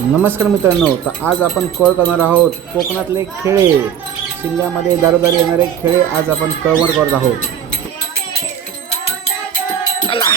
नमस्कार मित्रांनो, तर आज आपण कव्हर करणार आहोत कोकणातले खेळे. जिल्ह्यामध्ये दारोदारी येणारे खेळे आज आपण कव्हर करत आहोत. चला.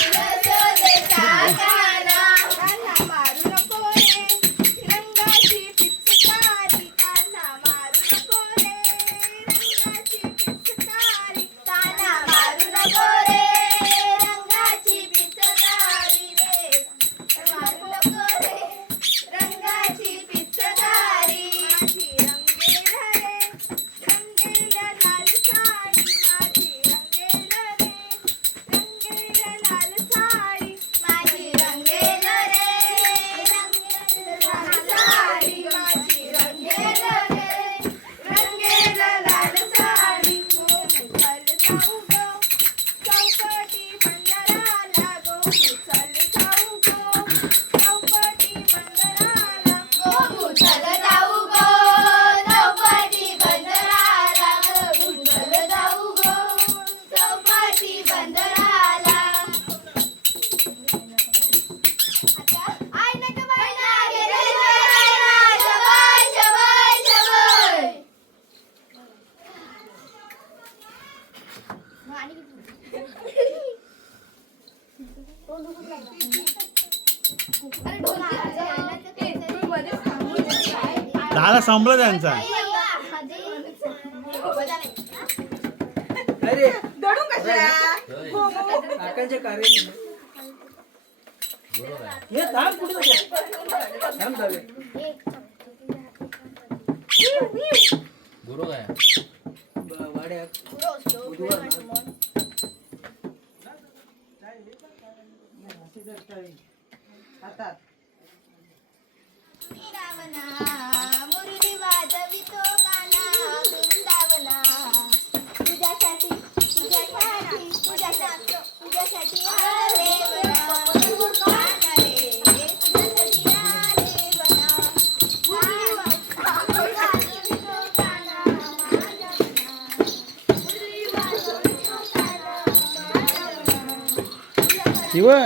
दादा संपलं त्यांचा.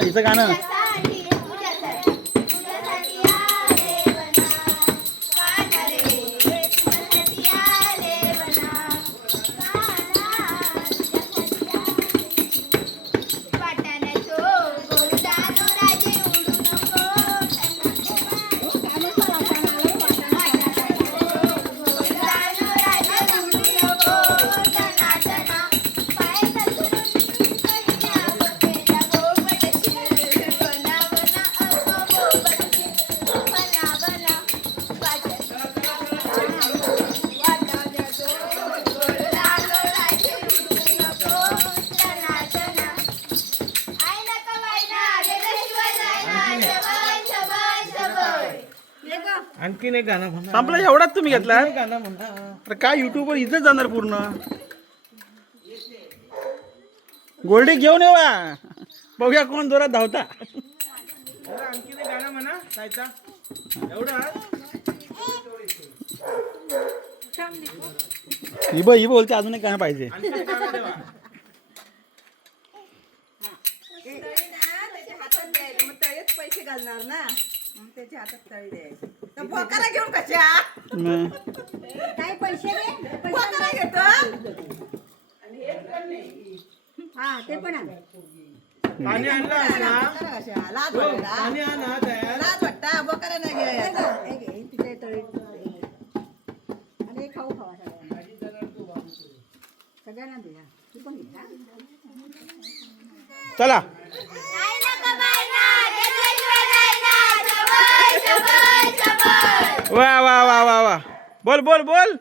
हिचं गाणं आणखीन एक गाणं म्हणा. संपलं एवढाच तुम्ही घेतला गाणं म्हणा. तर काय युट्यूबवर इथंच जाणार पूर्ण. गोल्डी घेऊन येवा, बघूया कोण जोरात धावता. आणखीन एक गाणं म्हणा. एवढा ही बोलते अजून एक गाणं पाहिजे. पैसे घालणार ना, त्याच्या हातात तळी द्यायची. बोकारा घेऊन कशा काय पैसे रे, बोकारा घेतो. हा ते पण आहे. पाणी आणलं लाज वाटता बोकारा नाही घ्यायचा. तिथे तळी आणि खाऊ खावा सगळ्यांना द्या. तू पण घे. चला. वा वा वा वा वा. बोल बोल बोल.